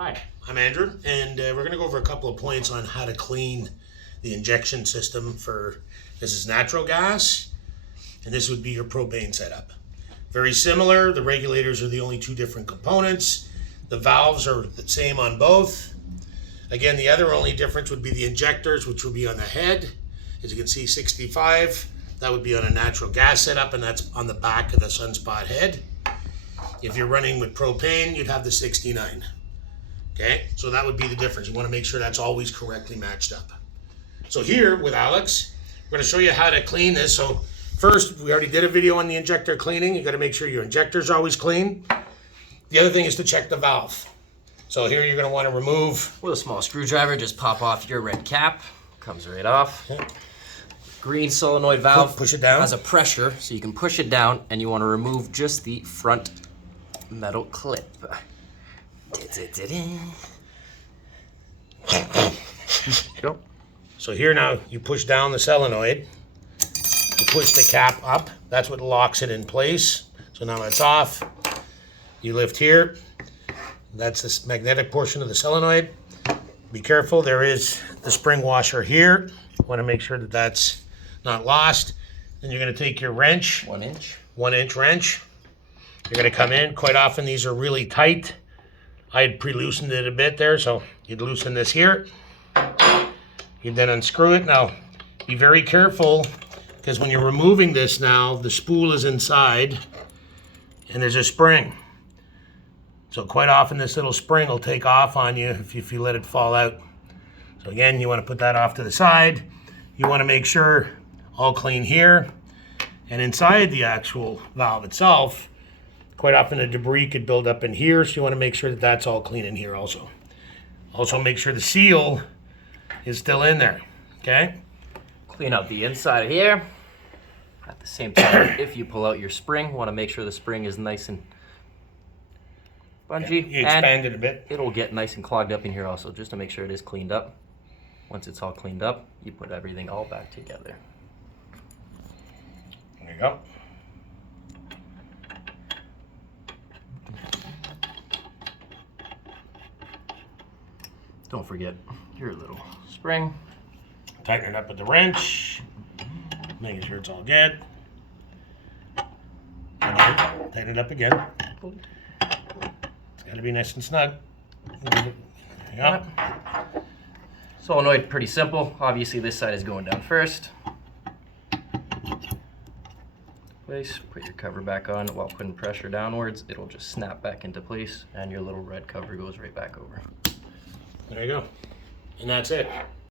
Hi, I'm Andrew, and we're going to go over a couple of points on how to clean the injection system for, this is natural gas, and this would be your propane setup. Very similar, the regulators are the only two different components. The valves are the same on both. Again, the other only difference would be the injectors, which would be on the head. As you can see, 65, that would be on a natural gas setup, and that's on the back of the SunSpot head. If you're running with propane, you'd have the 69. Okay, so that would be the difference. You want to make sure that's always correctly matched up. So here with Alex, we're going to show you how to clean this. So first, we already did a video on the injector cleaning. You got to make sure your injector's always clean. The other thing is to check the valve. So here you're going to want to remove. With a small screwdriver, just pop off your red cap. Comes right off. Okay. Green solenoid valve Push it down. has a pressure, so you can push it down, and you want to remove just the front metal clip. Go. So here now you push down the solenoid, you push the cap up, that's what locks it in place. So now it's off, you lift here, that's this magnetic portion of the solenoid. Be careful, there is the spring washer here. You want to make sure that that's not lost. Then you're going to take your wrench, 1 inch, 1 inch wrench. You're going to come in, quite often these are really tight. I had pre-loosened it a bit there, so you'd loosen this here. You then unscrew it. Now, be very careful, because when you're removing this now, the spool is inside, and there's a spring. So quite often this little spring will take off on you if you let it fall out. So again, you want to put that off to the side. You want to make sure all clean here. And inside the actual valve itself, quite often the debris could build up in here, so you want to make sure that that's all clean in here also. Also make sure the seal is still in there, okay? clean out the inside of here. At the same time, if you pull out your spring, want to make sure the spring is nice and spongy. You expand it a bit. It'll get nice and clogged up in here also, just to make sure it is cleaned up. Once it's all cleaned up, you put everything all back together. There you go. Don't forget your little spring. Tighten it up with the wrench. Making sure it's all good. Tighten it up again. It's got to be nice and snug. There you go. Solenoid, pretty simple. Obviously this side is going down first. Place, put your cover back on while putting pressure downwards. It'll just snap back into place and your little red cover goes right back over. There you go. And that's it.